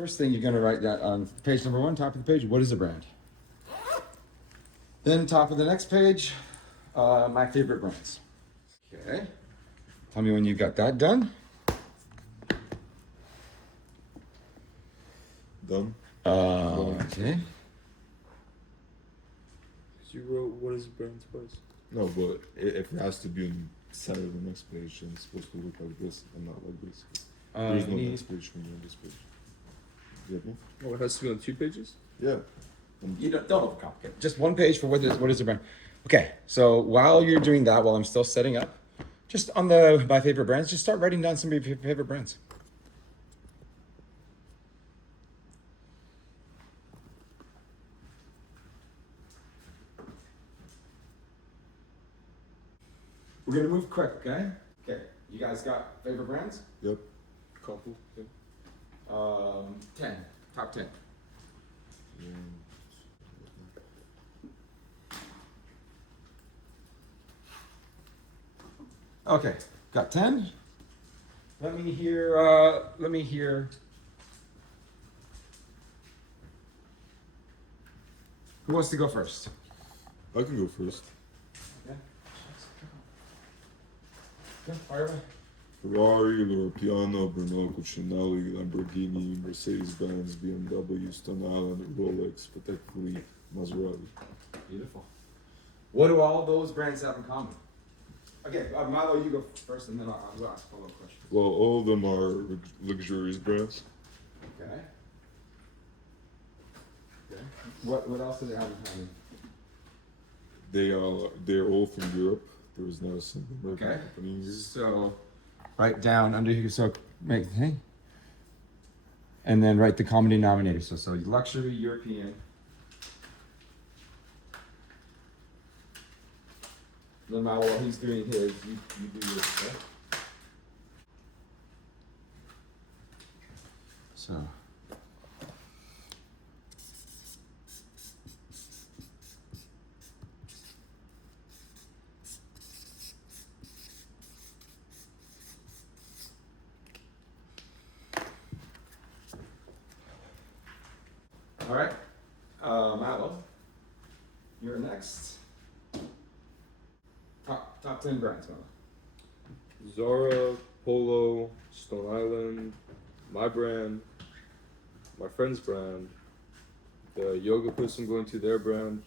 first thing you're gonna write that on page number 1, top of the page, what is a brand? Then top of the next page, my favorite brands. Okay. Tell me when you got that done. Done. Okay. You wrote what is a brand's price? No, but if it has to be on the center of the next page, then it's supposed to look like this and not like this. There's no next page when you're on this page. You get me? Oh, it has to be on 2 pages? Yeah. You don't overcomplicate. Just one page for what is a brand. Okay, so while you're doing that, while I'm still setting up, just on the my favorite brands, just start writing down some of your favorite brands. We're gonna move quick, okay? Okay, you guys got favorite brands? Yep. Couple. Yeah. 10, top 10. Okay, got 10. Let me hear. Who wants to go first? I can go first. Okay. Okay, fire away. Ferrari, Loro Piano, Brunello Cucinelli, Lamborghini, Mercedes-Benz, BMW, Stone Island, Rolex, particularly Maserati. Beautiful. What do all those brands have in common? Okay, Milo, you go first, and then I'll ask a follow-up question. Well, all of them are luxurious brands. Okay. Okay. What else do they have in common? They're all from Europe. There was not a single American Okay. company here. So, write down under here. So make and then write the common denominator. So luxury European. Then while he's doing his, you do yours. Okay? So. All right, Milo, you're next. Top 10 brands, Milo. Zara, Polo, Stone Island, my brand, my friend's brand, the yoga place I'm going to, their brand,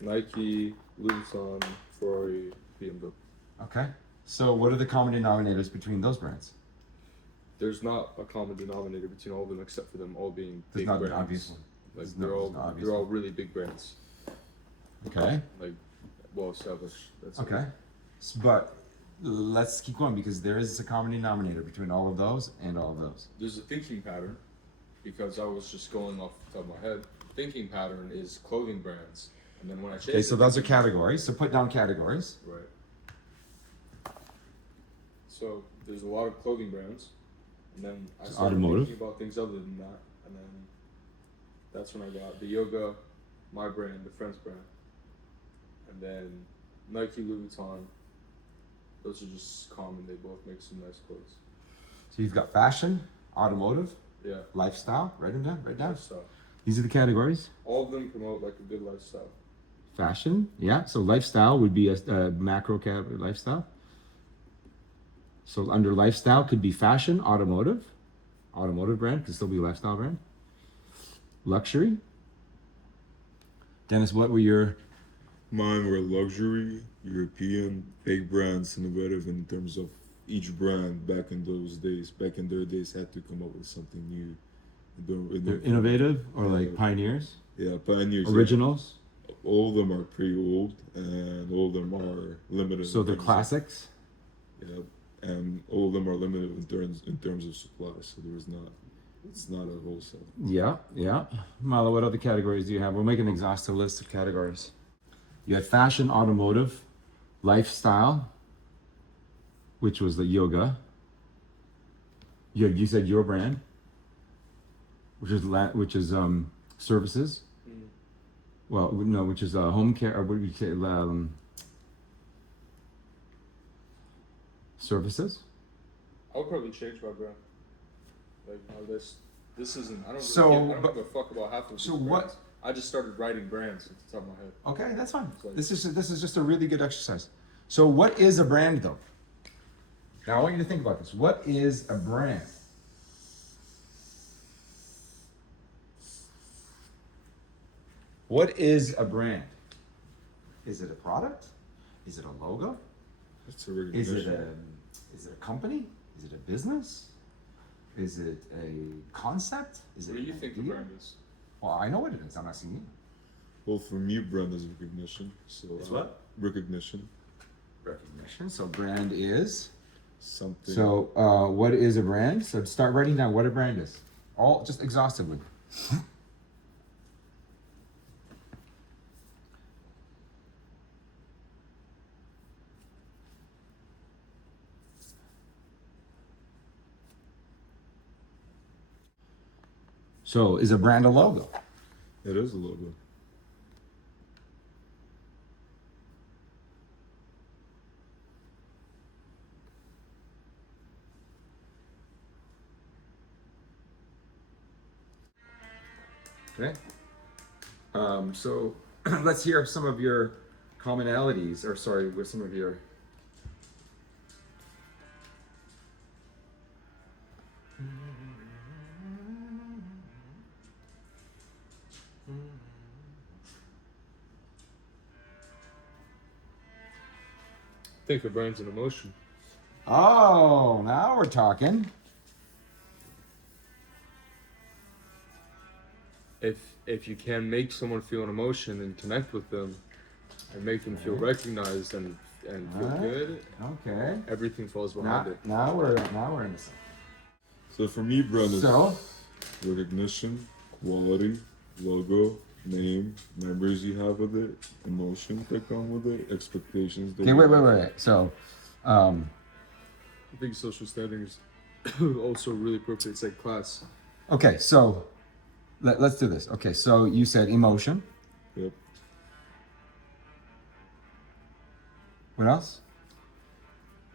Nike, Louis Vuitton, Ferrari, BMW. Okay. So what are the common denominators between those brands? There's not a common denominator between all of them except for them all being There's big not brands. obviously. Like There's they're no obvious all one. really big brands. Okay. Like well established. That's Okay. But let's keep going because there is a common denominator between all of those and all of those. There's a thinking pattern, because I was just going off the top of my head. Thinking pattern is clothing brands, and then when I changed. Okay, so those are categories. So put down categories. Right. So there's a lot of clothing brands, and then I So started automotive. thinking about things other than that, and then that's when I got the yoga, my brand, the friend's brand, and then Nike, Louis Vuitton. Those are just common. They both make some nice clothes. So you've got fashion, automotive, Yeah. lifestyle. Write them down. Write down. Lifestyle. These are the categories. All of them promote like a good lifestyle. Fashion, yeah. So lifestyle would be a macro category, lifestyle. So under lifestyle could be fashion, automotive brand could still be a lifestyle brand. Luxury. Dennis, what were your? Mine were luxury, European, big brands, innovative in terms of each brand back in their days had to come up with something new. They're innovative or like Yeah. pioneers, Yeah, pioneers. originals. All of them are pretty old, and all of them are limited. So in they're terms classics. Yeah, and all of them are limited in terms of supply. So it's not a wholesale. Yeah, yeah. Milo, what other categories do you have? We'll make an exhaustive list of categories. You had fashion, automotive, lifestyle, which was the yoga. You said your brand, which is services. Mm. Well, no, which is home care, or what do you say? Services. I would probably change my brand. Like my list. This isn't. I don't. Really So, give, I don't but- give a fuck about half of so these what- brands. I just started writing brands at the top of my head. Okay, that's fine. like- This is just a really good exercise. So what is a brand though? Now I want you to think about this. What is a brand? What is a brand? Is it a product? Is it a logo? It's a Is recognition. it a company? Is it a business? Is it a concept? Is What it do you an think the idea? brand is? Well, I know what it is. I'm asking you. Well, for me, brand is recognition. So It's what? Recognition. Recognition. So brand is. Something. So what is a brand? So start writing down what a brand is. All just exhaustively. So is a brand a logo? It is a logo. Okay. So let's hear some of your commonalities, or sorry, with some of your. I think a brand's an emotion. Oh, now we're talking. If you can make someone feel an emotion and connect with them, and make them feel recognized and feel Alright. good, Okay. everything falls Now, behind it. now we're into something. So for me, brand is So recognition, quality, logo, name, memories you have with it, emotions that come with it, expectations. That okay, you wait. have. So, I think social standing is also really appropriate. It's like class. okay, so let's do this. Okay, so you said emotion. Yep. What else?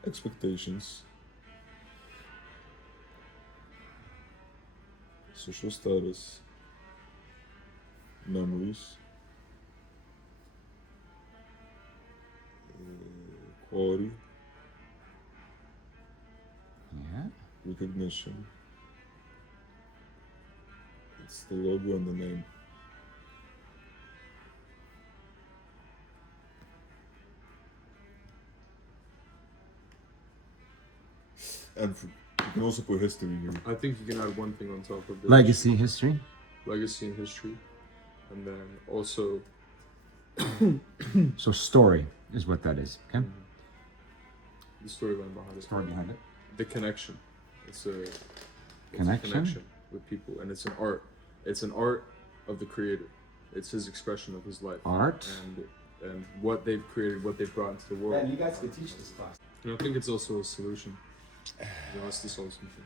Expectations. Social status. Memories. Quality. Yeah. Recognition. It's the logo and the name. And you can also put history here. I think you can add one thing on top of this. Legacy, history. Legacy and history. And then also So story is what that is. Okay. the storyline behind it. Story behind it. The connection. It's a Connection? connection with people, and it's an art. It's an art of the creator. It's his expression of his life. Art. And what they've created, what they've brought into the world. you guys could teach this class. And I think it's also a solution. It has to solve something.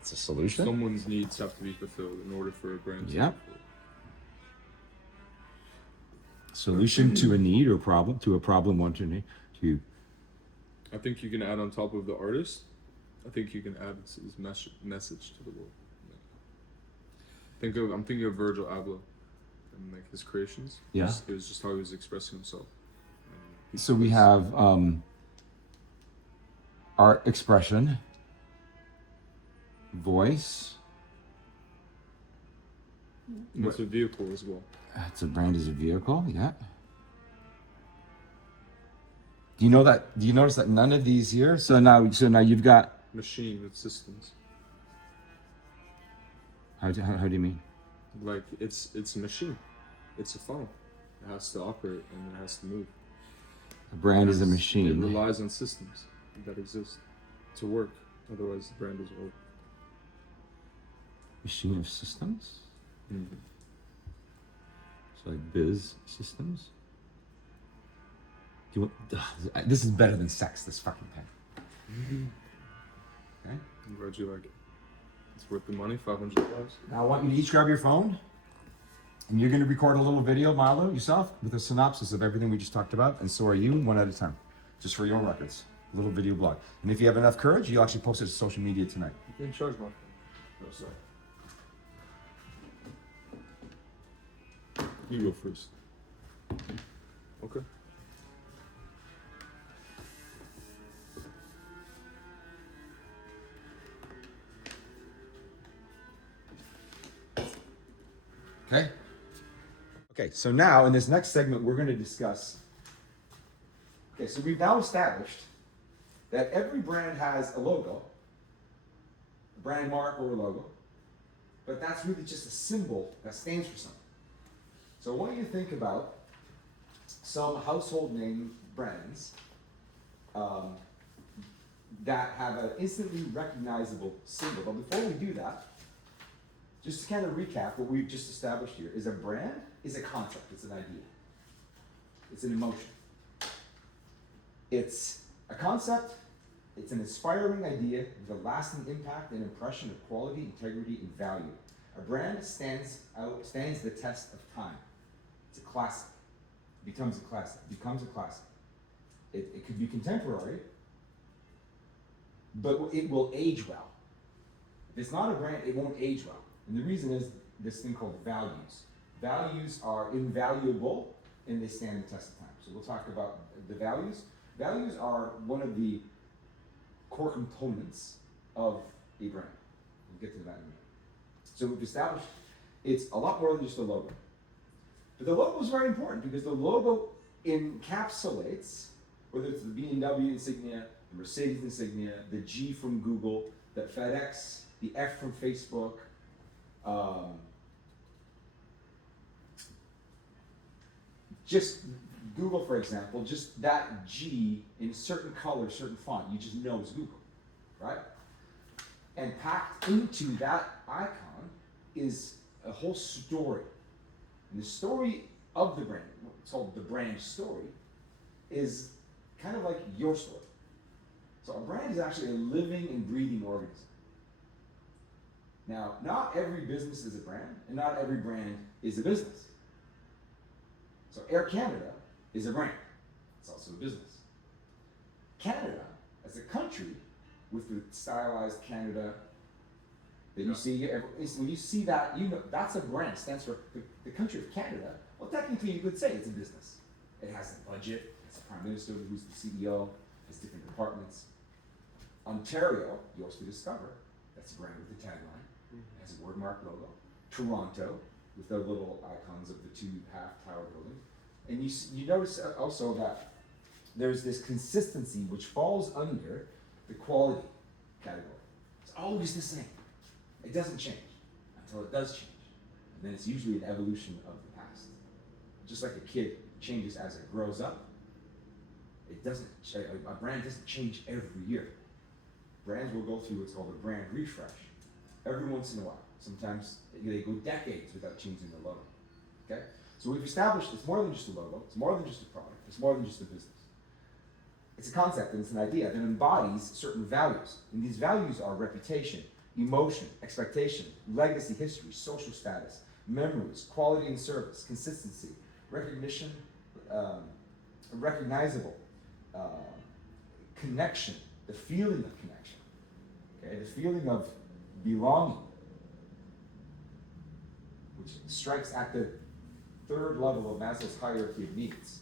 It's a solution. Someone's needs have to be fulfilled in order for a brand to Yeah. be fulfilled. Solution to a need or problem, to a problem, one to need, to. I think you can add on top of the artist. I think you can add his message to the world. I'm thinking of Virgil Abloh and like his creations. Yeah. It was just how he was expressing himself. And So we have art expression, voice. and it's a vehicle as well. It's a brand as a vehicle, yeah. Do you know that? Do you notice that none of these here? So now you've got. Machine with systems. How do you mean? Like it's a machine. It's a phone. It has to operate and it has to move. A brand is a It machine. relies on systems that exist to work. Otherwise, the brand doesn't work. Machine of systems. Mm-hmm. So like biz systems. Do you want? This is better than sex. This fucking pen. Okay. I'm glad you like it. It's worth the money, $500. Now I want you to each grab your phone, and you're going to record a little video, Milo, yourself, with a synopsis of everything we just talked about, and so are you, one at a time, just for your own records. A little video blog. And if you have enough courage, you'll actually post it to social media tonight. You can charge my phone. Oh, sorry. You go first. Okay. Okay. Okay, so now in this next segment, we're going to discuss. Okay, so we've now established that every brand has a logo, a brand mark or a logo, but that's really just a symbol that stands for something. So I want you to think about some household name brands that have an instantly recognizable symbol. But before we do that, just to kind of recap what we've just established here, is a brand is a concept, it's an idea, it's an emotion. It's a concept, it's an inspiring idea with a lasting impact and impression of quality, integrity, and value. A brand stands the test of time. It's a classic. It becomes a classic. It could be contemporary, but it will age well. If it's not a brand, it won't age well. And the reason is this thing called values. Values are invaluable and they stand the test of time. So we'll talk about the values. Values are one of the core components of a brand. We'll get to that in a minute. So we've established it's a lot more than just a logo. But the logo is very important because the logo encapsulates, whether it's the BMW insignia, the Mercedes insignia, the G from Google, the FedEx, the F from Facebook, just Google, for example, just that G in a certain color, certain font, you just know it's Google, right? And packed into that icon is a whole story. And the story of the brand, it's called the brand story, is kind of like your story. So a brand is actually a living and breathing organism. Now, not every business is a brand, and not every brand is a business. So Air Canada is a brand. It's also a business. Canada, as a country, with the stylized Canada that you see here, when you see that, you know that's a brand. It stands for the country of Canada. Well, technically, you could say it's a business. It has a budget. It's a prime minister who's the CEO. Has different departments. Ontario, you also discover, that's a brand with the tagline. It has a wordmark logo. Toronto, with the little icons of the two half-tower buildings. And you notice also that there's this consistency which falls under the quality category. It's always the same. It doesn't change until it does change. And then it's usually an evolution of the past. Just like a kid changes as it grows up, it doesn't. A brand doesn't change every year. Brands will go through what's called a brand refresh every once in a while. Sometimes they go decades without changing the logo. Okay? So we've established it's more than just a logo, it's more than just a product, it's more than just a business. It's a concept and it's an idea that embodies certain values. And these values are reputation, emotion, expectation, legacy, history, social status, memories, quality and service, consistency, recognition, recognizable, connection, the feeling of connection, okay, the feeling of belonging, which strikes at the third level of Maslow's hierarchy of needs.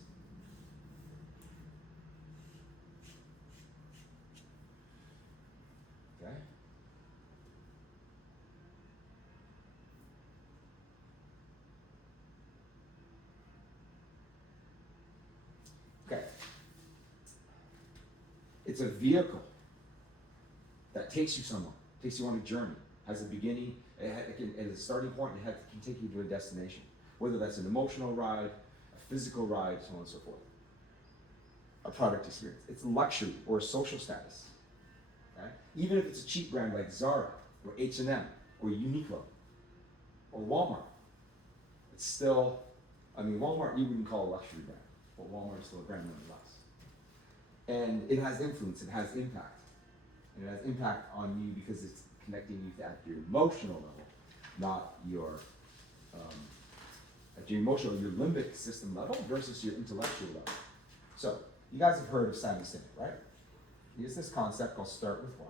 Okay? Okay. It's a vehicle that takes you somewhere, takes you on a journey, has a beginning, it has a starting point, and it can take you to a destination. Whether that's an emotional ride, a physical ride, so on and so forth. A product experience. It's luxury or a social status. Okay? Even if it's a cheap brand like Zara or H&M or Uniqlo or Walmart, it's still, Walmart you wouldn't call a luxury brand, but Walmart is still a brand nonetheless. And it has influence, it has impact. And it has impact on you because it's connecting you at your emotional level, not your at your emotional, your limbic system level versus your intellectual level. So, you guys have heard of Simon Sinek, right? He has this concept called start with why.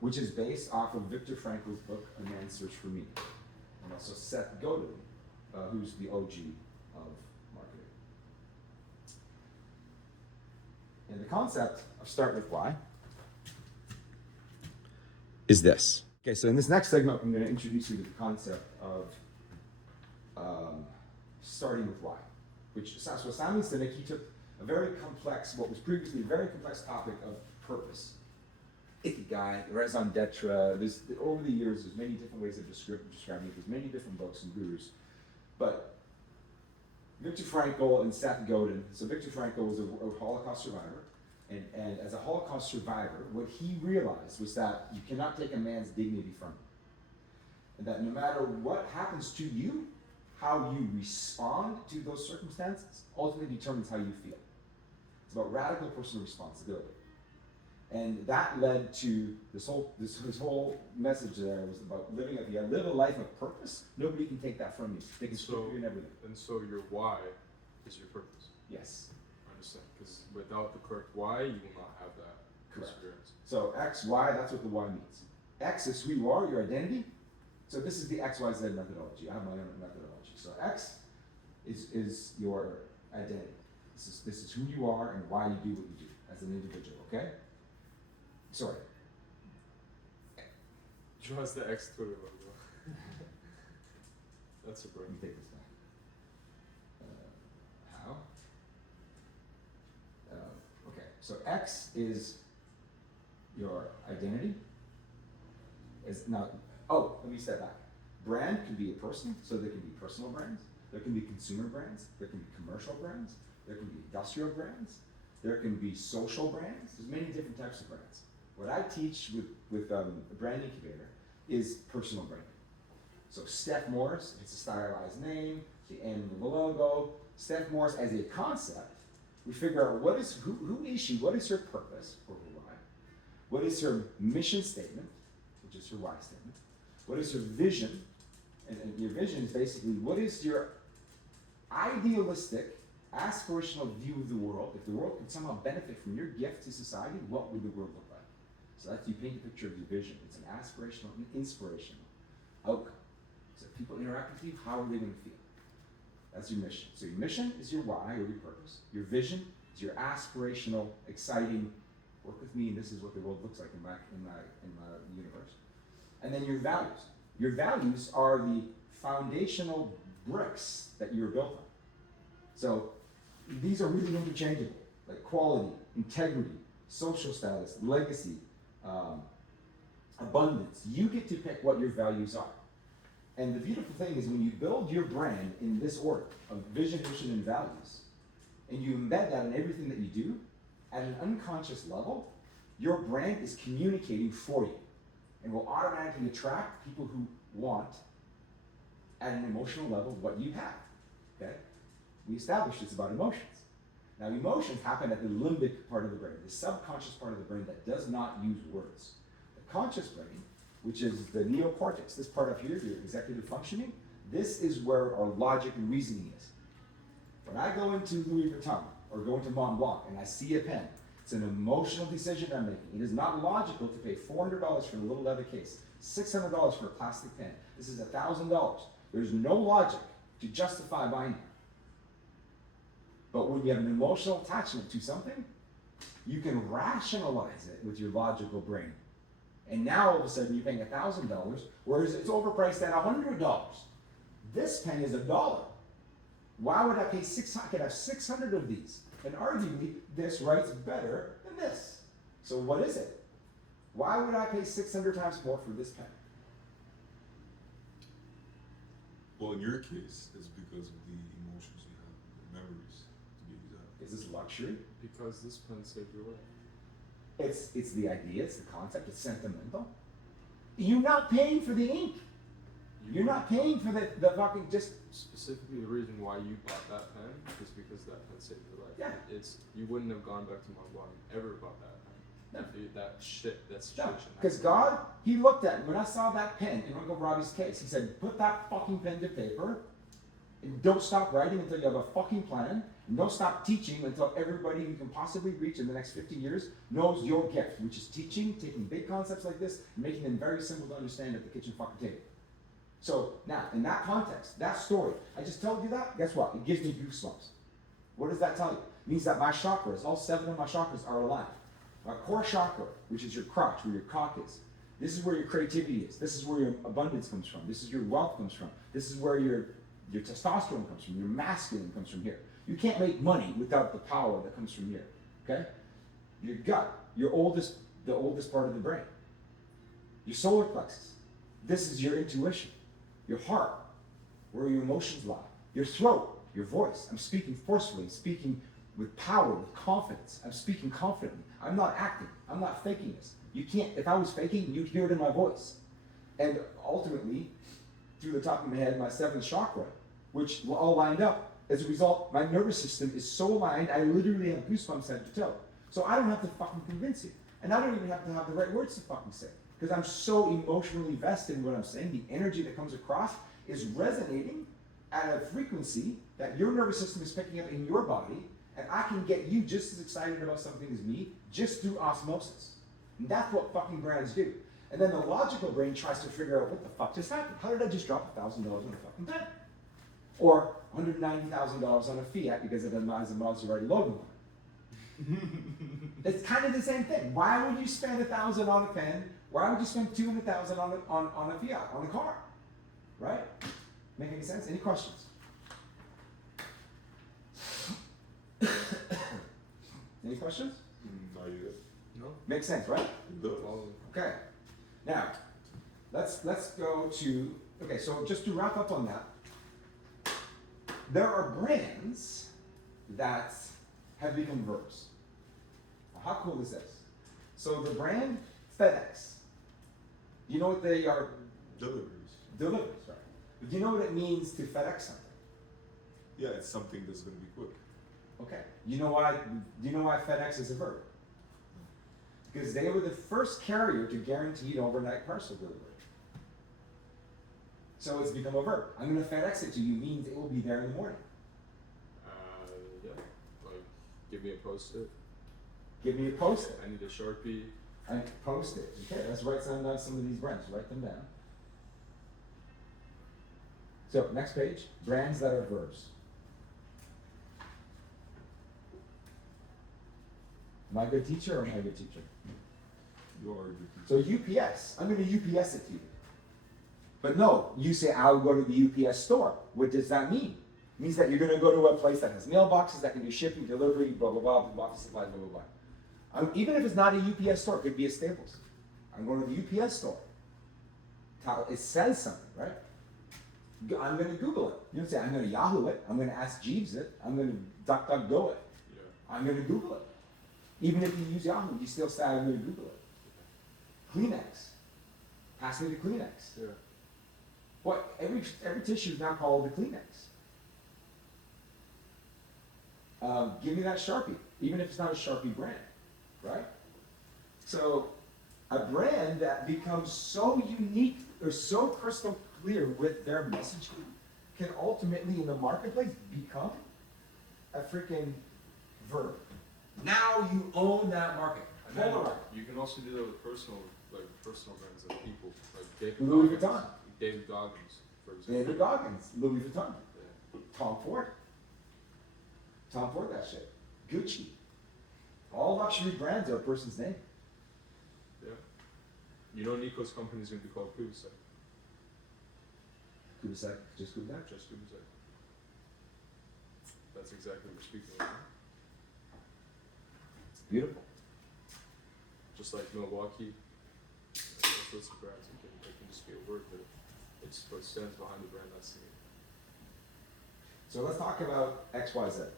which is based off of Viktor Frankl's book, A Man's Search for Meaning, and also Seth Godin, who's the OG of marketing. And the concept of start with why is this. Okay, so in this next segment, I'm going to introduce you to the concept of starting with why, which so Simon Sinek, he took a very complex, what was previously a very complex topic of purpose. Ikigai, raison d'etre. Over the years, there's many different ways of describing it. There's many different books and gurus, but Viktor Frankl and Seth Godin. So Viktor Frankl was a Holocaust survivor, and as a Holocaust survivor, what he realized was that you cannot take a man's dignity from him, and that no matter what happens to you, how you respond to those circumstances ultimately determines how you feel. It's about radical personal responsibility. And that led to this whole message there was about living live a life of purpose. Nobody can take that from you. They can strip you and everything. And so your why is your purpose. Yes. I understand. Because without the correct why, you will not have that Correct. experience. So X, Y, that's what the Y means. X is who you are, your identity. So this is the XYZ methodology. I have my own methodology. So X is your identity. This is who you are and why you do what you do as an individual, okay? Sorry. Draw us the X Twitter logo. That's a Let me brain. take this back. How? Okay, so X is your identity. Let me step back. Brand can be a person, so there can be personal brands, there can be consumer brands, there can be commercial brands, there can be industrial brands, there can be social brands. There's many different types of brands. What I teach with a brand incubator is personal branding. So Steph Morris, it's a stylized name, the end of the logo. Steph Morris as a concept, we figure out who is she, what is her purpose, or her why, what is her mission statement, which is her why statement, what is her vision, and your vision is basically what is your idealistic, aspirational view of the world. If the world could somehow benefit from your gift to society, what would the world look like? So that's you paint a picture of your vision. It's an aspirational and inspirational outcome. So if people interact with you, how are they going to feel? That's your mission. So your mission is your why or your purpose. Your vision is your aspirational, exciting, work with me and this is what the world looks like in my universe. And then your values. Your values are the foundational bricks that you're built on. So these are really interchangeable, like quality, integrity, social status, legacy, abundance. You get to pick what your values are. And the beautiful thing is when you build your brand in this order of vision, mission, and values, and you embed that in everything that you do, at an unconscious level, your brand is communicating for you and will automatically attract people who want, at an emotional level, what you have. Okay? We established it's about emotions. Now, emotions happen at the limbic part of the brain, the subconscious part of the brain that does not use words. The conscious brain, which is the neocortex, this part up here, your executive functioning, this is where our logic and reasoning is. When I go into Louis Vuitton or go into Mont Blanc and I see a pen, it's an emotional decision I'm making. It is not logical to pay $400 for a little leather case, $600 for a plastic pen. This is $1,000. There's no logic to justify buying it. But when you have an emotional attachment to something, you can rationalize it with your logical brain. And now all of a sudden you're paying $1,000, whereas it's overpriced at $100. This pen is $1. Why would I pay 600? I could have 600 of these. And arguably, this writes better than this. So what is it? Why would I pay 600 times more for this pen? Well, in your case, it's because of the emotions you have, the memories, to be exact. Is this luxury? Because this pen saved your life. It's the idea, it's the concept, it's sentimental. You're not paying for the ink. You're not paying for the fucking just. Specifically, the reason why you bought that pen is because that pen saved your life. Yeah. You wouldn't have gone back to Mont Blanc and ever bought that pen. No. If that situation. Because God, He looked at, when I saw that pen in Uncle Robbie's case, He said, put that fucking pen to paper and don't stop writing until you have a fucking plan And don't stop teaching until everybody you can possibly reach in the next 50 years knows your gift, which is teaching, taking big concepts like this, and making them very simple to understand at the kitchen fucking table. So now, in that context, that story, I just told you that, guess what? It gives me goosebumps. What does that tell you? It means that my chakras, all 7 of my chakras are aligned. My core chakra, which is your crotch, where your cock is, this is where your creativity is. This is where your abundance comes from. This is your wealth comes from. This is where your testosterone comes from. Your masculine comes from here. You can't make money without the power that comes from here. Okay? Your gut, the oldest part of the brain. Your solar plexus. This is your intuition. Your heart, where your emotions lie. Your throat, your voice. I'm speaking forcefully. I'm speaking with power, with confidence. I'm speaking confidently. I'm not acting. I'm not faking this. You can't, if I was faking, you'd hear it in my voice. And ultimately, through the top of my head, my 7th chakra, which all lined up. As a result, my nervous system is so aligned, I literally have goosebumps head to toe. So I don't have to fucking convince you. And I don't even have to have the right words to fucking say. Because I'm so emotionally vested in what I'm saying. The energy that comes across is resonating at a frequency that your nervous system is picking up in your body. And I can get you just as excited about something as me, just through osmosis. And that's what fucking brands do. And then the logical brain tries to figure out what the fuck just happened. How did I just drop $1,000 on a fucking bed? Or $190,000 on a Fiat because it has a Maserati logo on it. It's kind of the same thing. Why would you spend $1,000 on a pen? Why would you spend $200,000 on a Fiat, on a car? Right? Make any sense? Any questions? Any questions? Not yet. No? Makes sense, right? It does. Okay. Now, let's go to, okay, so just to wrap up on that, there are brands that have become verbs. Now, how cool is this? So the brand FedEx, you know what they are? Deliveries. Deliveries, right? But do you know what it means to FedEx something? Yeah, it's something that's going to be quick. Okay. Do you know why FedEx is a verb? Because they were the first carrier to guaranteed overnight parcel delivery. So it's become a verb. I'm going to FedEx it to you means it will be there in the morning. Yeah. Like, give me a post-it. Give me a post-it. I need a Sharpie. I post it. Okay, let's write some down some of these brands. Write them down. So next page, brands that are verbs. Am I a good teacher or am I a good teacher? You are a good So UPS, I'm going to UPS it to you. But no, you say I'll go to the UPS store. What does that mean? It means that you're going to go to a place that has mailboxes that can do shipping, delivery, blah, blah, blah, blah, office supplies, blah, blah, blah. Even if it's not a UPS store, it could be a Staples. I'm going to the UPS store. It says something, right? I'm going to Google it. You don't say, I'm going to Yahoo it. I'm going to Ask Jeeves it. I'm going to DuckDuckGo it. Yeah. I'm going to Google it. Even if you use Yahoo, you still say, I'm going to Google it. Kleenex. Pass me the Kleenex. Yeah. What? Every tissue is now called the Kleenex. Give me that Sharpie, even if it's not a Sharpie brand, right? So a brand that becomes so unique or so crystal clear with their messaging can ultimately in the marketplace become a freaking verb. Now you own that market. And then Hold on. you can also do that with personal brands of people, like David Louis Goggins. Vuitton. David Goggins, for example. David Goggins, Louis Vuitton, Yeah. Tom Ford, that shit. Gucci. All luxury brands are a person's name. Yeah. You know Nico's company is going to be called Kubassek. Kubassek, just Kubassek. Just Kubassek. That's exactly what we're speaking of. Right? Beautiful. Just like Milwaukee, those sorts of brands, it can just be a word, but it's what stands behind the brand. That's the name. So let's talk about XYZ.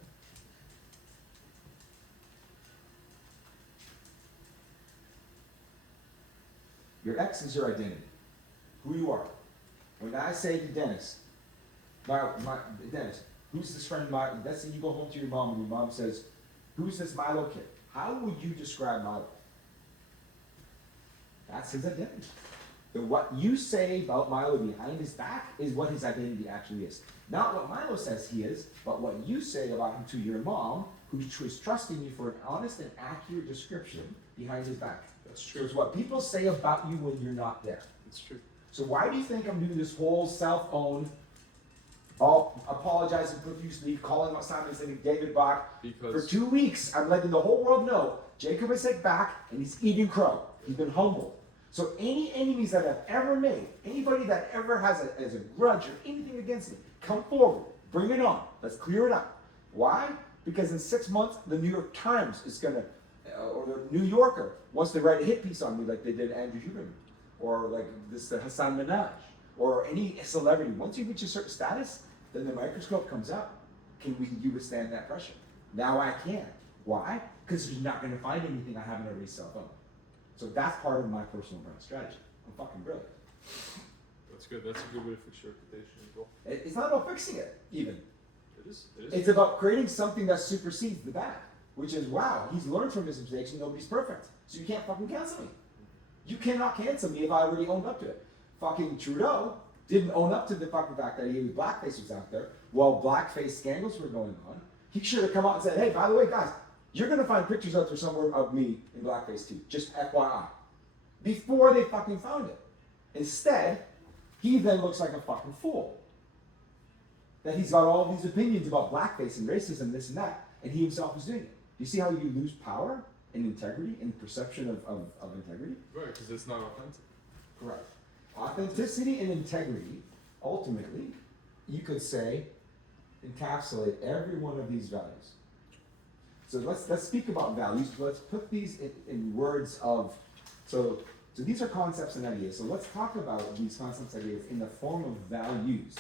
Your X is your identity, who you are. When I say to Dennis, Dennis, who's this friend of mine? Let's say you go home to your mom and your mom says, who's this Milo kid? How would you describe Milo? That's his identity. What you say about Milo behind his back is what his identity actually is. Not what Milo says he is, but what you say about him to your mom, who is trusting you for an honest and accurate description behind his back. That's So true. it's what people say about you when you're not there. That's true. So why do you think I'm doing this whole self-owned, all apologizing profusely, calling out Simon and David Bach? For Because 2 weeks, I'm letting the whole world know Jay Kubassek back, and he's eating crow. He's been humbled. So any enemies that I've ever made, anybody that ever has a grudge or anything against me, come forward, bring it on. Let's clear it up. Why? Because in 6 months, the New York Times is gonna, or the New Yorker wants to write a hit piece on me like they did Andrew Huberman, or like this Hassan Minaj, or any celebrity. Once you reach a certain status, then the microscope comes out. Can you withstand that pressure? Now I can. Why? Because you're not gonna find anything I haven't already self-owned. So that's part of my personal brand strategy. I'm fucking brilliant. that's good. That's a good way to fix your reputation as well. It's not about fixing it, even. It is. It is. It's about creating something that supersedes the bad, which is, wow, he's learned from his mistakes and nobody's perfect. So you can't fucking cancel me. You cannot cancel me if I already owned up to it. Fucking Trudeau didn't own up to the fucking fact that he was blackface was out there while blackface scandals were going on. He should have come out and said, hey, by the way, guys, you're gonna find pictures out there somewhere of me in blackface too. Just FYI. Before they fucking found it. Instead, he then looks like a fucking fool. That he's got all these opinions about blackface and racism, this and that, and he himself is doing it. You see how you lose power and integrity and perception of integrity? Right, because it's not authentic. Correct. Authenticity and integrity, ultimately, you could say, encapsulate every one of these values. So let's speak about values. Let's put these in words of, so these are concepts and ideas. So let's talk about these concepts and ideas in the form of values.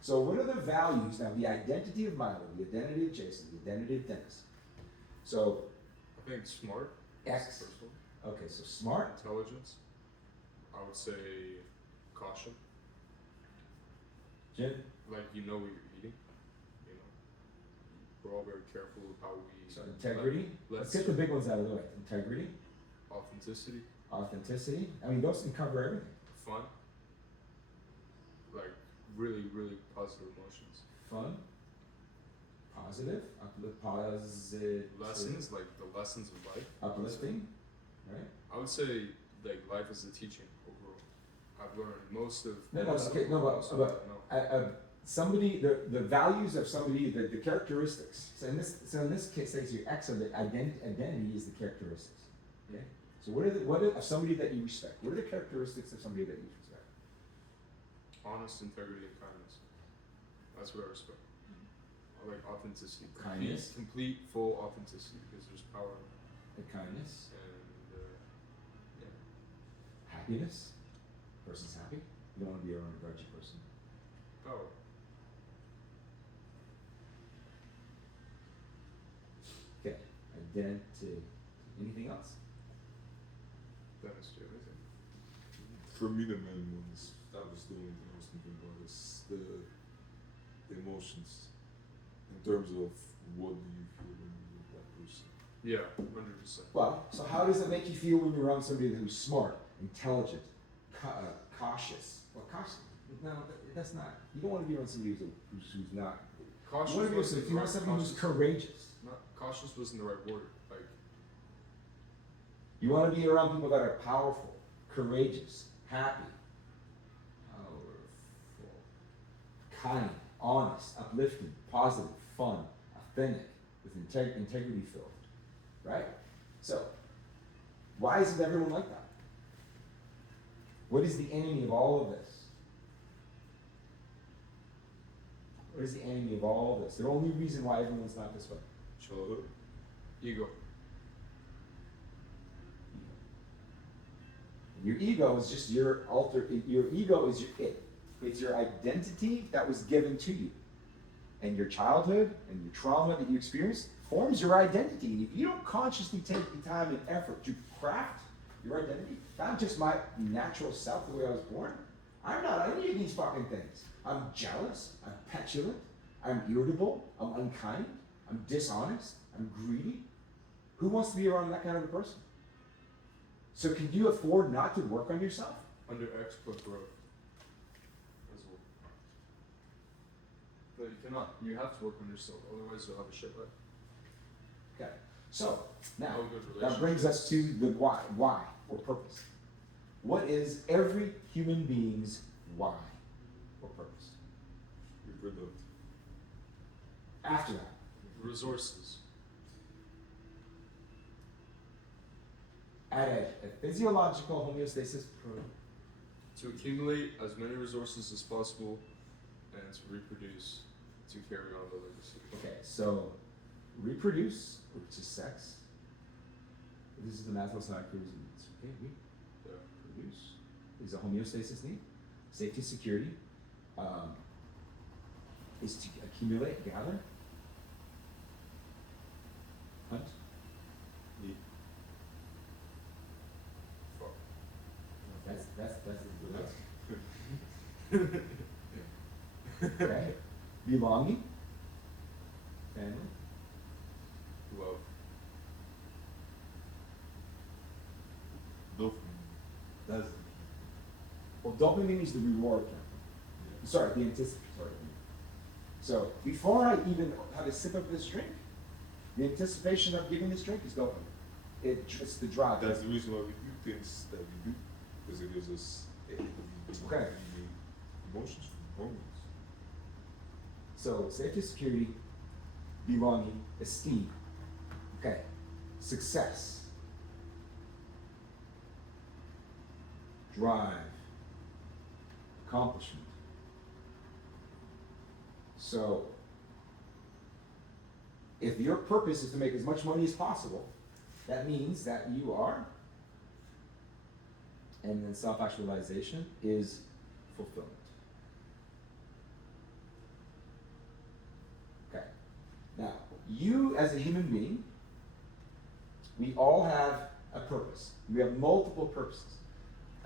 So what are the values? Now, the identity of Milo, the identity of Jason, the identity of Dennis. So, I think smart. X. Is the first one. okay, so smart, Intelligence. I would say caution. Jim, Like you know what you're eating. You know, we're all very careful with how we. so integrity. Let's Let's get the big ones out of the way. Integrity, authenticity, authenticity. I mean, those can cover everything. fun. Like really, really positive emotions. Fun, positive, positive, Lessons, like the lessons of life. uplifting, right? I would say like life is a teaching overall. I've learned most of. No, no, most okay, of- no, most of but it, no. Somebody, the values of somebody, the characteristics. So in this case, your X of the identity is the characteristics. Okay. So what are of somebody that you respect? What are the characteristics of somebody that you respect? Honest, integrity, and kindness. That's what I respect. I like authenticity. Kindness. Complete, full authenticity because there's power in it. The kindness, And yeah. happiness. Person's happy. You don't want to be around a grudgy person. Power. Okay. Identity. Anything else? Dennis, do you have anything? For me, the main one is that was the only thing I was thinking about is the emotions in terms of what do you feel when you're with that person. Yeah, 100%. Well, so how does it make you feel when you're around somebody who's smart, intelligent, cautious? Well, cautious. No, that's not. You don't want to be around somebody who's not. Cautious You want to be wasn't you want somebody who's courageous. Not cautious wasn't the right word. Like You want to be around people that are powerful, courageous, happy, powerful, kind, honest, uplifting, positive, fun, authentic, with integrity filled. Right? So, why isn't everyone like that? What is the enemy of all of this? What is the enemy of all of this? The only reason why everyone's not this way. Childhood. ego. Your ego is just your your ego is your it. It's your identity that was given to you. And your childhood and your trauma that you experienced forms your identity. And if you don't consciously take the time and effort to craft your identity, not just my natural self, the way I was born, I'm not any of these fucking things. I'm jealous, I'm petulant, I'm irritable, I'm unkind, I'm dishonest, I'm greedy. Who wants to be around that kind of a person? So can you afford not to work on yourself? Under X, put growth as well. No, you cannot. You have to work on yourself, otherwise you'll have a shit life. Okay. So now No good that brings us to the why. Why or purpose? What is every human being's why or purpose? Reproductive. After that, Resources. at a physiological homeostasis. To accumulate as many resources as possible and to reproduce to carry on the legacy. Okay, so reproduce, which is sex. This is the Maslow's hierarchy of needs. Okay, Yeah. reproduce is a homeostasis need. Safety, security is to accumulate, gather, hunt. Fuck. That's okay. Belonging, family, Love. Dopamine. That's well, dopamine is the reward chemical. Sorry, the anticipatory. So before I even have a sip of this drink, the anticipation of giving this drink is dopamine. It's the drive. That's the reason why we do things that we do, because it gives us Okay. emotions, hormones. So safety, security, belonging, esteem. Okay. Success. Drive. Accomplishment. So if your purpose is to make as much money as possible, that means that you are, and then self-actualization is fulfillment. Okay. Now, you as a human being, we all have a purpose. We have multiple purposes.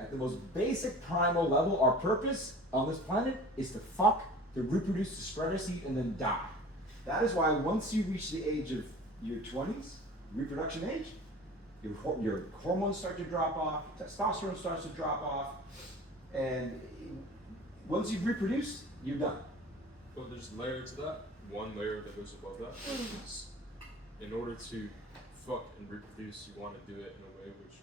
At the most basic primal level, our purpose on this planet is to fuck, to reproduce, to spread our seed, and then die. That is why once you reach the age of your 20s, reproduction age, your hormones start to drop off, testosterone starts to drop off, and once you've reproduced, you're done. But there's a layer to that. One layer that goes above that is in order to fuck and reproduce, you want to do it in a way which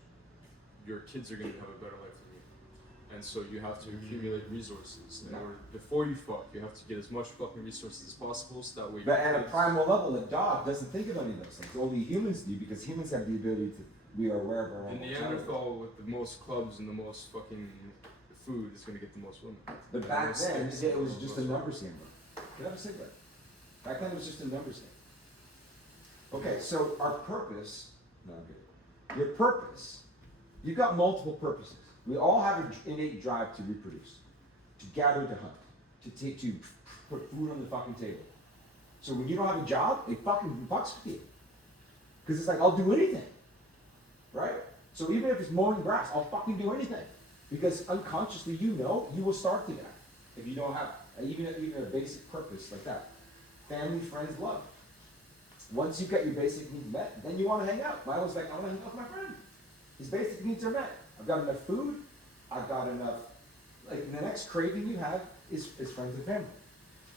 your kids are going to have a better life than you. And so you have to accumulate resources. In order, before you fuck, you have to get as much fucking resources as possible so that way But your at a kids- primal level, a dog doesn't think of any of those things. Only humans do, because humans have the ability to, we are aware of our The own mortality. Neanderthal with the most clubs and the most fucking food is going to get the most women. But back Most then, sticks, it was the just a most- numbers game. Can I have a cigarette? Back then, it was just a numbers game. Okay, so our purpose, no, I'm good. Your purpose, you've got multiple purposes. We all have an innate drive to reproduce, to gather, to hunt, to put food on the fucking table. So when you don't have a job, it fucking fucks with you. Because it's like, I'll do anything. Right? So even if it's mowing grass, I'll fucking do anything. Because unconsciously, you know, you will starve to death if you don't have even a basic purpose like that. Family, friends, love. Once you've got your basic needs met, then you want to hang out. Milo's like, I want to hang out with my friend. His basic needs are met. I've got enough food. I've got enough. Like the next craving you have is friends and family.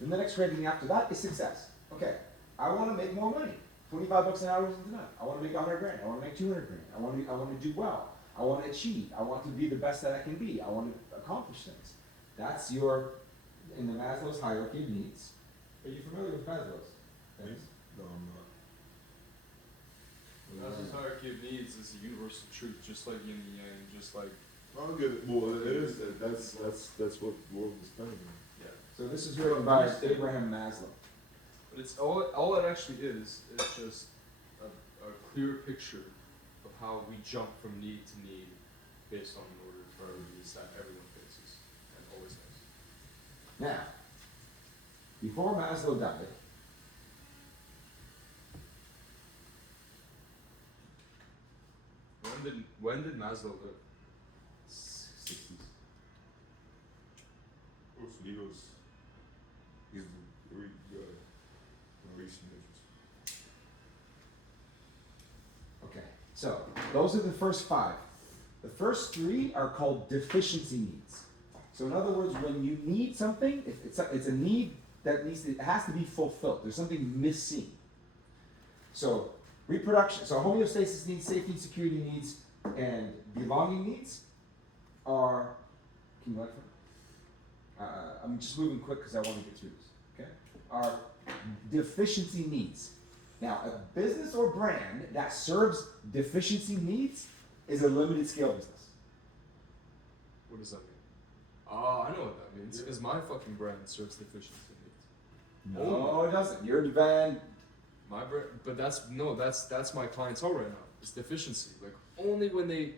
Then the next craving after that is success. Okay, I want to make more money. $25 an hour isn't enough. I want to make 100 grand. I want to make 200 grand. I want to do well. I want to achieve. I want to be the best that I can be. I want to accomplish things. That's your, in the Maslow's hierarchy of needs. Are you familiar with Maslow's? Things? No, I'm not. Maslow's hierarchy of needs is a universal truth, just like yin and yang, just like I don't get it. Well, it is. That's what the world is telling me. yeah. So this is written by Abraham Maslow. But it's all it actually is just a clear picture of how we jump from need to need based on the order of priorities that everyone faces and always has. Now, before Maslow died, When did Maslow live? 60s. Oh, so he's the recent Okay, so those are the first 5. The first three are called deficiency needs. So in other words, when you need something, it's a need that it has to be fulfilled. There's something missing. So reproduction, so homeostasis needs, safety and security needs, and belonging needs are, can you let I'm just moving quick because I want to get through this, okay? Are deficiency needs. Now, a business or brand that serves deficiency needs is a limited scale business. What does that mean? Oh, I know what that means. Because my fucking brand serves deficiency needs. No, it doesn't. Your brand. My brand, but that's my clientele right now. It's deficiency. Like only when they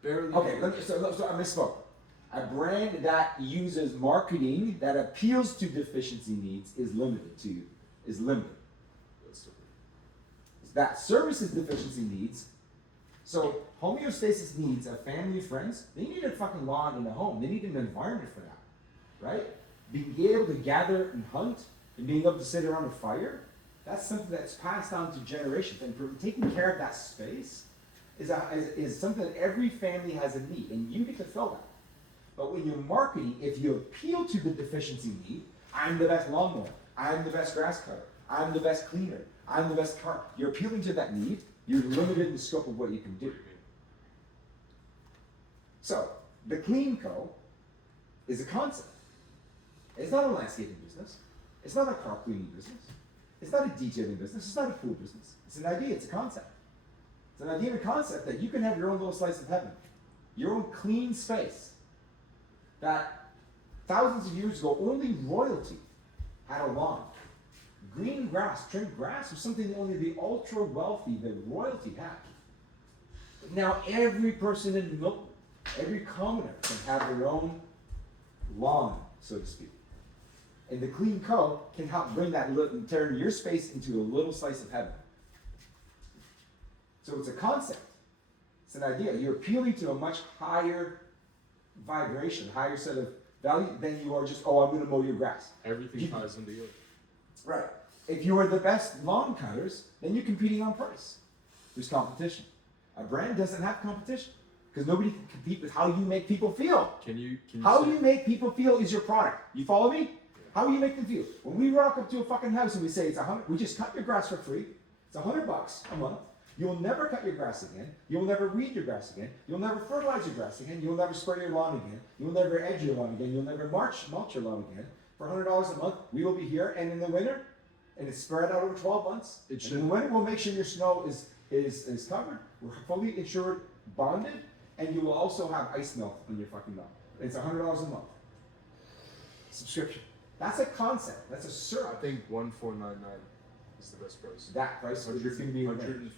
barely. Okay, so I misspoke. A brand that uses marketing that appeals to deficiency needs is limited. That's different. That services deficiency needs. So homeostasis needs a family of friends. They need a fucking lawn in the home. They need an environment for that, right? Being able to gather and hunt and being able to sit around a fire, that's something that's passed down to generations. And taking care of that space is something that every family has a need, and you get to fill that. But when you're marketing, if you appeal to the deficiency need, I'm the best lawnmower, I'm the best grass cutter, I'm the best cleaner, I'm the best car. You're appealing to that need, you're limited in the scope of what you can do. So, the Clean Co. is a concept. It's not a landscaping business. It's not a car cleaning business. It's not a detailing business. It's not a pool business. It's an idea, it's a concept. It's an idea and a concept that you can have your own little slice of heaven, your own clean space. That thousands of years ago, only royalty had a lawn. Green grass, trimmed grass was something that only the ultra wealthy, the royalty had. But now every person in Milton, every commoner can have their own lawn, so to speak. And the Clean Co. can help bring that turn your space into a little slice of heaven. So it's a concept. It's an idea. You're appealing to a much higher vibration, higher set of value than you are just, oh, I'm going to mow your grass. Everything ties into you. Right. If you are the best lawn cutters, then you're competing on price. There's competition. A brand doesn't have competition because nobody can compete with how you make people feel. Can you how say, you make people feel is your product. You follow me? How you make them feel. When we rock up to a fucking house and we say it's $100, we just cut your grass for free. It's $100 a month. You'll never cut your grass again. You'll never weed your grass again. You'll never fertilize your grass again. You'll never spray your lawn again. You'll never edge your lawn again. You'll never mulch your lawn again. For $100 a month, we will be here. And in the winter, and it's spread out over 12 months. In the winter, we'll make sure your snow is covered. We're fully insured, bonded, and you will also have ice melt on your fucking lawn. It's $100 a month. Subscription. That's a concept. That's a service. I think $1,499 is the best price. That price is going to be $149.99.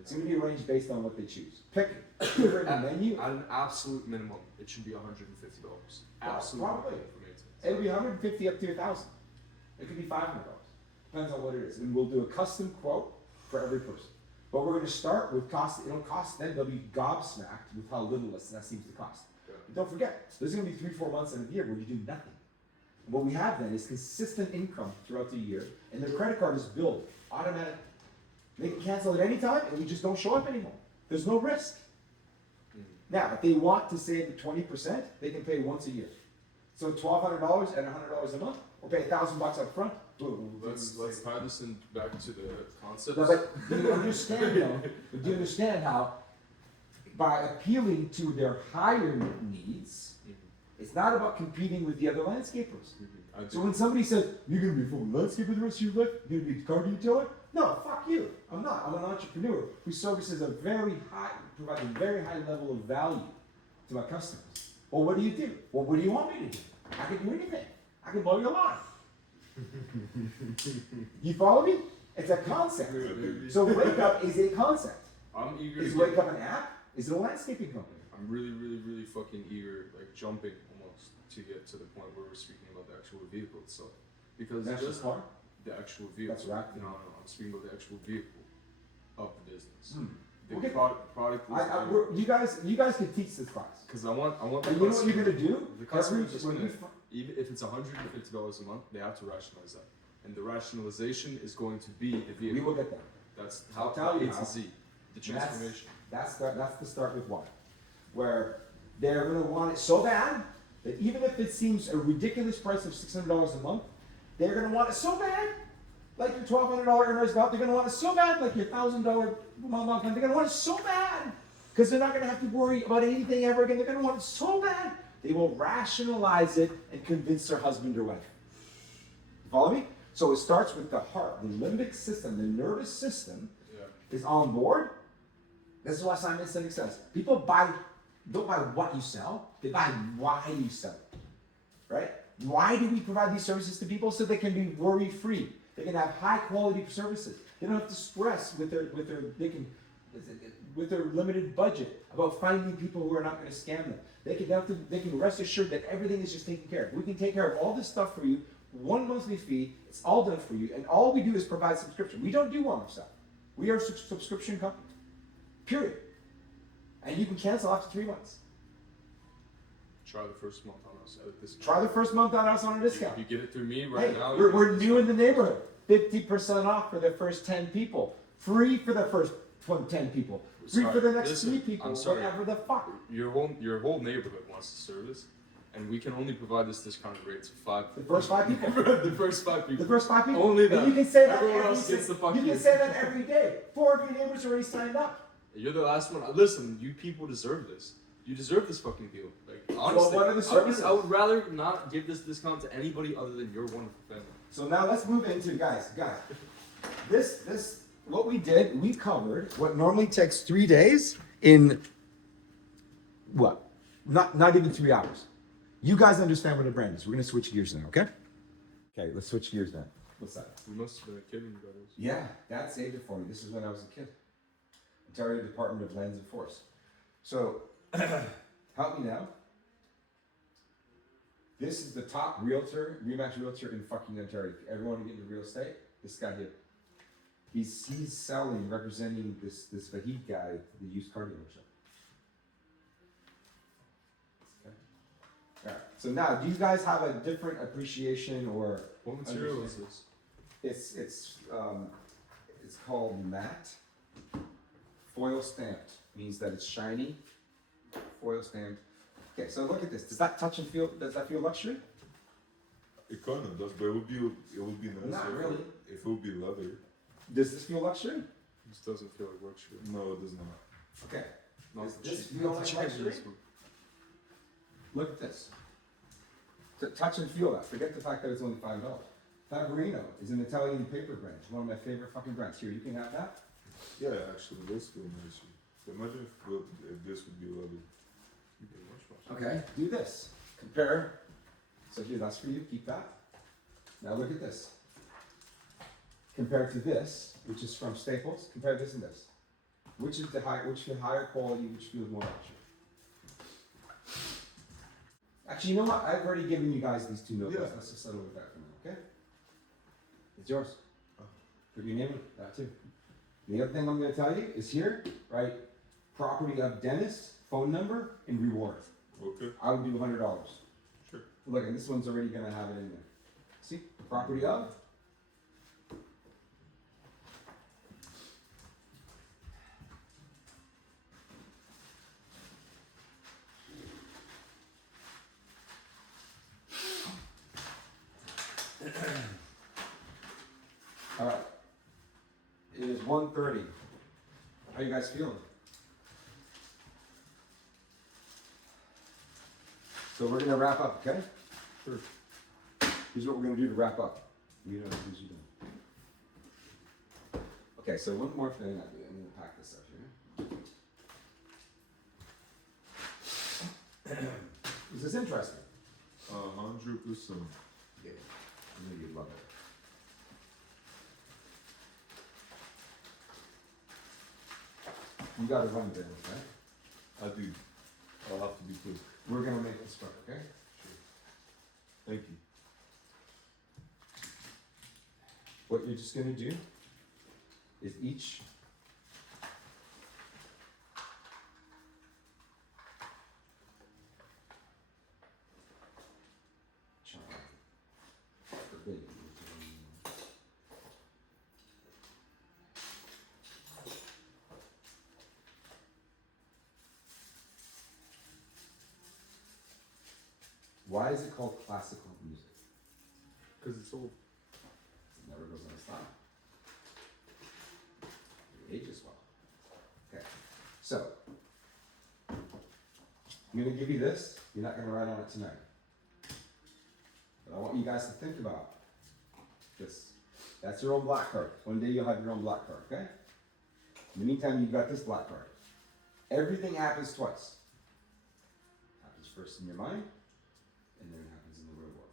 It's going to be arranged based on what they choose. Pick the menu. At an absolute minimum, it should be $150. Absolutely. Probably. It'll be $150 up to $1,000. It could be $500. Depends on what it is. And we'll do a custom quote for every person. But we're going to start with cost. It'll cost them. They'll be gobsmacked with how little that seems to cost. Yeah. And don't forget, there's going to be 3-4 months in a year where you do nothing. And what we have then is consistent income throughout the year, and their credit card is billed automatically. They can cancel at any time, and you just don't show up anymore. There's no risk. Now, if they want to save 20%, they can pay once a year. So $1,200 and $100 a month, or pay $1,000 up front. Let's tie this in back to the concept. No, but do you understand though? But do you understand how by appealing to their higher needs, it's not about competing with the other landscapers. So when somebody says, you're going to be a full landscaper the rest of your life, you're going to be a car detailer? No, fuck you. I'm not. I'm an entrepreneur who services provides a very high level of value to my customers. Well, what do you do? Well, what do you want me to do? I can do anything. I can mow your lawn. You follow me? It's a concept. So Wake Up is a concept. I'm eager. Is Wake Up an app? Is it a landscaping company? I'm really, really, really fucking eager, like jumping almost to get to the point where we're speaking about the actual vehicle itself. Because That's just the car? the actual vehicle. That's right. No, I'm speaking about the actual vehicle of the business. The Okay. product. You guys can teach this class. Because I want. And you know what you're gonna do? The customer is just gonna, even if it's $150 a month, they have to rationalize that, and the rationalization is going to be the vehicle. We will get there. That's I'll how tell you A to how. Z. The transformation. That's the start with why. where they're going to want it so bad that even if it seems a ridiculous price of $600 a month, they're going to want it so bad, like your $1,200 earner's belt. They're going to want it so bad, like your $1,000 month. They're going to want it so bad because they're not going to have to worry about anything ever again. They're going to want it so bad they will rationalize it and convince their husband or wife. Follow me? So it starts with the heart, the limbic system, the nervous system is on board. This is why Simon Sinek says people don't buy what you sell, they buy why you sell it. Right? Why do we provide these services to people? So they can be worry-free. They can have high-quality services. They don't have to stress with their limited budget about finding people who are not going to scam them. They can rest assured that everything is just taken care of. We can take care of all this stuff for you. One monthly fee, it's all done for you, and all we do is provide subscription. We don't do one-off stuff. We are a subscription company. Period. And you can cancel after 3 months. Try the first month on us at a discount. Try the first month on us on a discount. If you get it through me right now. We're new in the neighborhood. 50% off for the first 10 people. Free for the first 10 people. Free for the next 3 people. Whatever the fuck. Your whole neighborhood wants the service, and we can only provide this discounted rate to 5. The first 5 people. The first 5 people. The first 5 people. Only that. And you can say that Everyone else gets the fuck. You can say that every day. 4 of your neighbors already signed up. You're the last one. Listen, you people deserve this. You deserve this fucking deal. Like honestly, what are the services? I would rather not give this discount to anybody other than your wonderful family. So now let's move into guys. This what we did. We covered what normally takes 3 days in what? Not even 3 hours. You guys understand what a brand is. We're gonna switch gears now, okay? Okay, let's switch gears now. What's that? We must have been a kid when you got this. Yeah, Dad saved it for me. This is when I was a kid. Ontario Department of Lands and Forests. So, help me now. This is the top realtor, Remax realtor in fucking Ontario. If you ever want to get into real estate, this guy here. He's selling, representing this Vahid guy, the used car dealership. Okay. All right. So now, do you guys have a different appreciation or What material is this? It's called matte. Foil stamped means that it's shiny. Foil stamped. Okay, so look at this. Does that touch and feel? Does that feel luxury? It kind of does, but it would be nice. Not really. If it would be leather. Does this feel luxury? This doesn't feel like luxury. No, it does not. Okay. Not Does this cheap. feel like luxury? Look at this. Touch and feel that. Forget the fact that it's only $5. Favorino is an Italian paper brand. It's one of my favorite fucking brands. Here, you can have that. Yeah, actually, those feel nicer. Imagine if this would be leather. Okay, do this. Compare. So here, that's for you. Keep that. Now look at this. Compared to this, which is from Staples, compare this and this. Which is higher quality, which feels more luxury? Actually, you know what? I've already given you guys these 2 notes. Yeah. Let's just settle with that for now, okay? It's yours. Put your name in that too. The other thing I'm going to tell you is here, right? Property of Dennis, phone number, and reward. Okay. I would do $100. Sure. Look, and this one's already going to have it in there. See? Property of. All right. It is 1:30. How you guys feeling? So we're gonna wrap up, okay? Sure. Here's what we're gonna do to wrap up. You know what you doing. Okay, so one more thing. I'm gonna pack this up here. This is interesting. 100%. Yeah, I know you love it. You gotta run the business, right? I do. I'll have to be quick. We're gonna make this work, okay? Thank you. What you're just gonna do is each Why is it called classical music? Because it's old. It never goes out of style. It ages well. Okay, so I'm gonna give you this. You're not gonna write on it tonight, but I want you guys to think about this. That's your own black card. One day you'll have your own black card. Okay. In the meantime, you've got this black card. Everything happens twice. Happens first in your mind, and then it happens in the real world.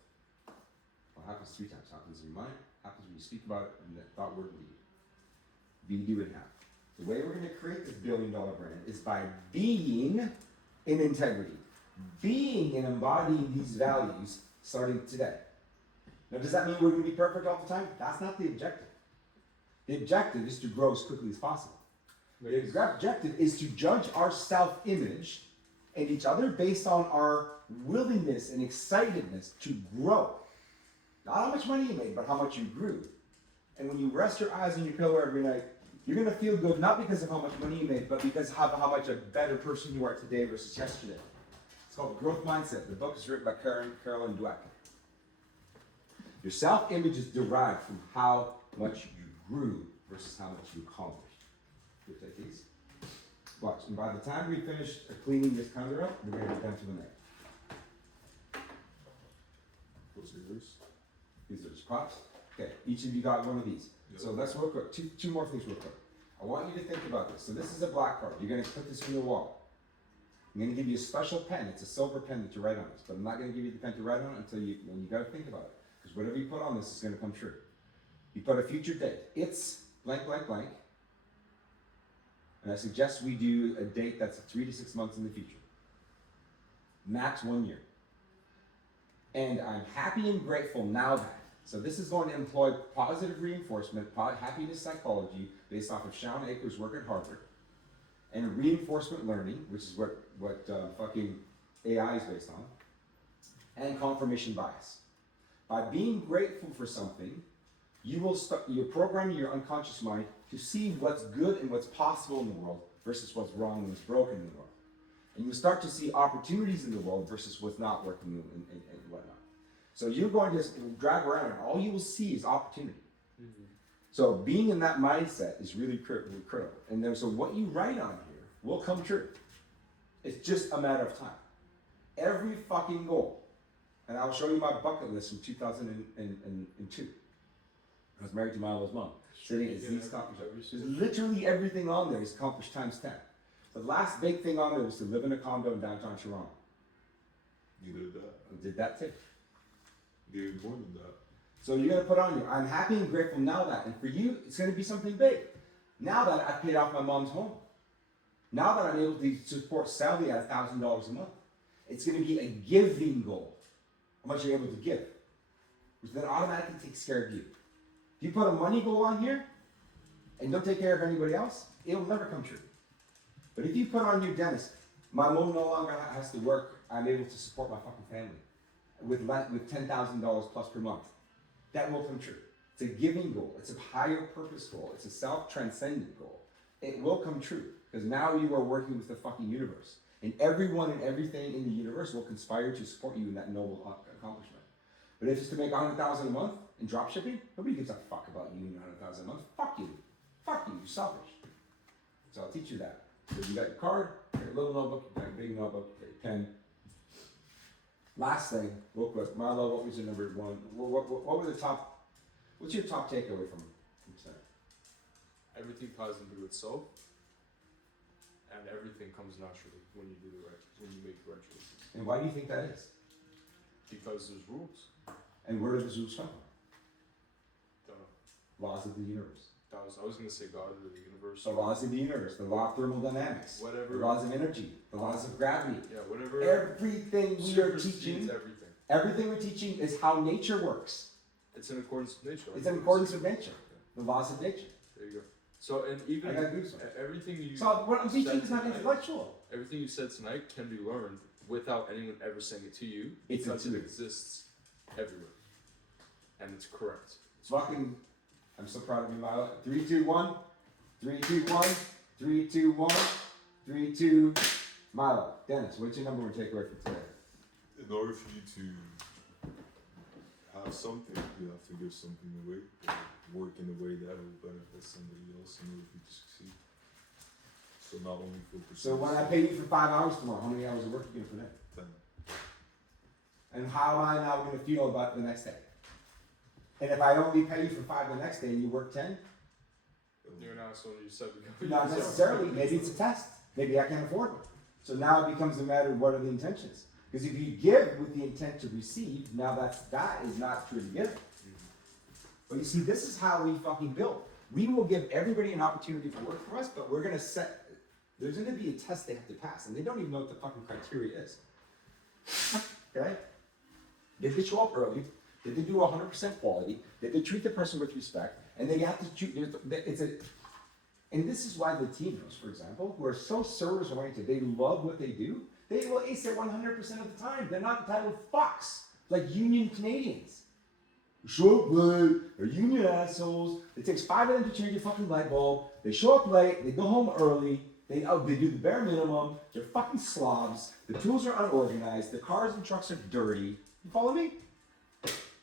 Well, it happens 3 times. Happens in your mind, happens when you speak about it, and that thought, word, and deed. Be, do, and have. The way we're going to create this $1 billion brand is by being in integrity, being and embodying these values starting today. Now, does that mean we're going to be perfect all the time? That's not the objective. The objective is to grow as quickly as possible. The objective is to judge our self-image and each other based on our willingness and excitedness to grow. Not how much money you made, but how much you grew. And when you rest your eyes on your pillow every night, you're going to feel good not because of how much money you made, but because of how much a better person you are today versus yesterday. It's called Growth Mindset. The book is written by Carolyn Dweck. Your self-image is derived from how much you grew versus how much you accomplished. You take these. Watch, and by the time we finish cleaning this counter up, we're going to be done for the night. What's yours? These are just props. Okay, each of you got one of these. Yep. So let's real quick, two more things real quick. I want you to think about this. So this is a black card. You're going to put this on your wall. I'm going to give you a special pen. It's a silver pen that you write on this, but I'm not going to give you the pen to write on it until you got to think about it. Because whatever you put on this is going to come true. You put a future date. It's blank, blank, blank. And I suggest we do a date that's 3 to 6 months in the future. Max 1 year. And I'm happy and grateful now that. So this is going to employ positive reinforcement, happiness psychology, based off of Shawn Achor's work at Harvard, and reinforcement learning, which is what fucking AI is based on, and confirmation bias. By being grateful for something, you're programming your unconscious mind to see what's good and what's possible in the world versus what's wrong and what's broken in the world. And you start to see opportunities in the world versus what's not working and whatnot. So you're going to drag around and all you will see is opportunity. Mm-hmm. So being in that mindset is really critical. And then so what you write on here will come true. It's just a matter of time. Every fucking goal. And I'll show you my bucket list from 2002. I was married to Milo's mom. Sitting at Zeke's coffee shop. There's literally everything on there is accomplished times 10. The last big thing on there was to live in a condo in downtown Toronto. You did that. I did that too. You did more than that. So you're going to put on here, I'm happy and grateful now that. And for you, it's going to be something big. Now that I've paid off my mom's home. Now that I'm able to support Sally at $1,000 a month. It's going to be a giving goal. How much you're able to give. Which then automatically takes care of you. If you put a money goal on here and don't take care of anybody else, it will never come true. But if you put on your Dennis, my mom no longer has to work, I'm able to support my fucking family with $10,000 plus per month. That will come true. It's a giving goal. It's a higher purpose goal. It's a self-transcendent goal. It will come true because now you are working with the fucking universe. And everyone and everything in the universe will conspire to support you in that noble accomplishment. But if it's to make $100,000 a month in drop shipping, nobody gives a fuck about you and $100,000 a month. Fuck you. Fuck you. You're selfish. So I'll teach you that. So you got your card, you got a little notebook, you got a big notebook, you got your pen. Last thing, real quick, Marlo, what was your number one? What were the top? What's your top takeaway from tonight? Everything ties into itself, and everything comes naturally when you make the right choices. And why do you think that is? Because there's rules. And where do those rules come from? Don't know. Laws of the universe. I was gonna say God or the universe. The laws of the universe, the law of thermodynamics, Whatever. the laws of energy, the laws of gravity. Yeah, whatever. Everything we are teaching, everything. we're teaching is how nature works. It's in accordance with nature. It's in accordance with nature, the laws of nature. There you go. So, and even I got goosebumps. everything you So what I'm teaching said is not tonight- intellectual. Everything you said tonight can be learned without anyone ever saying it to you It's because it intuitive. exists everywhere, and it's correct. It's fucking. I'm so proud of you, Milo. 3, 2, 1. 3, 2, 1. 3, 2, 1. 3, 2. Milo. Dennis, what's your number one takeaway for today? in order for you to have something, you have to give something away, or work in a way that will benefit somebody else in order for you to succeed. So not only focus. So when I pay you for 5 hours tomorrow, how many hours of work are you gonna put in? 10. And how am I now gonna feel about the next day? And if I only pay you for 5 the next day and you work 10, You're an asshole. You said we not necessarily. Maybe it's a test. Maybe I can't afford it. So now it becomes a matter of what are the intentions. Because if you give with the intent to receive, now that is not truly giving. But you see, this is how we fucking build. We will give everybody an opportunity to work for us, but we're gonna set. There's gonna be a test they have to pass, and they don't even know what the fucking criteria is. Okay? Did they show up early? Did they do 100% quality? Did they treat the person with respect? And they have to treat. And this is why the Latinos, for example, who are so service oriented, they love what they do. They will ace it 100% of the time. They're not entitled fucks like union Canadians. Show up late, they're union assholes. It takes 5 of them to change a fucking light bulb. They show up late, they go home early, they do the bare minimum, they're fucking slobs, the tools are unorganized, the cars and trucks are dirty. You follow me?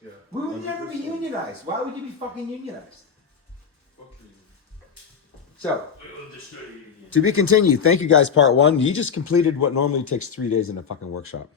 Yeah. We would never be 100%. unionized. Why would you be fucking unionized? Fuck you. So, to be continued. Thank you guys, part 1. You just completed what normally takes 3 days in a fucking workshop.